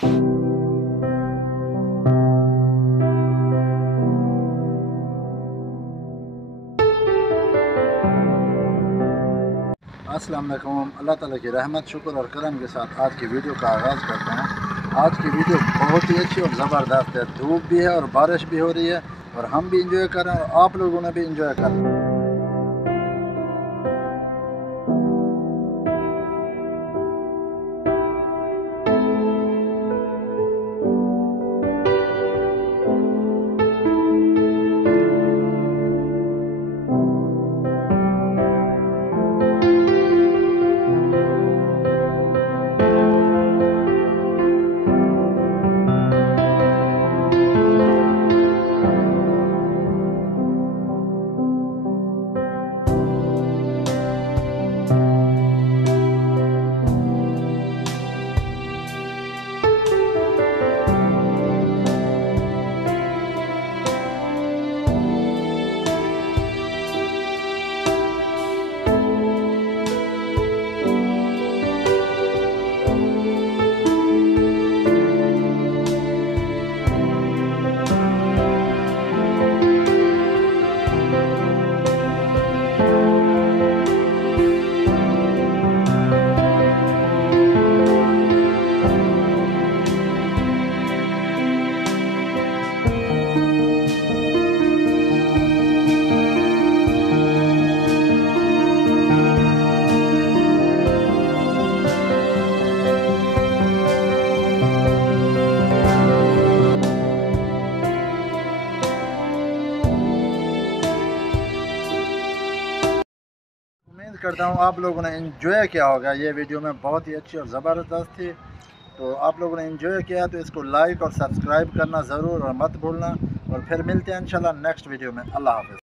अस्सलाम वालेकुम। अल्लाह ताला की रहमत शुक्र और करम के साथ आज की वीडियो का आगाज़ करते हैं। आज की वीडियो बहुत ही अच्छी और ज़बरदस्त है। धूप भी है और बारिश भी हो रही है और हम भी इंजॉय कर रहे हैं और आप लोगों ने भी इंजॉय करना है। उम्मीद करता हूँ आप लोगों ने एंजॉय किया होगा। ये वीडियो में बहुत ही अच्छी और ज़बरदस्त थी। तो आप लोगों ने एंजॉय किया तो इसको लाइक और सब्सक्राइब करना ज़रूर और मत भूलना। और फिर मिलते हैं इंशाल्लाह नेक्स्ट वीडियो में। अल्लाह हाफ़िज़।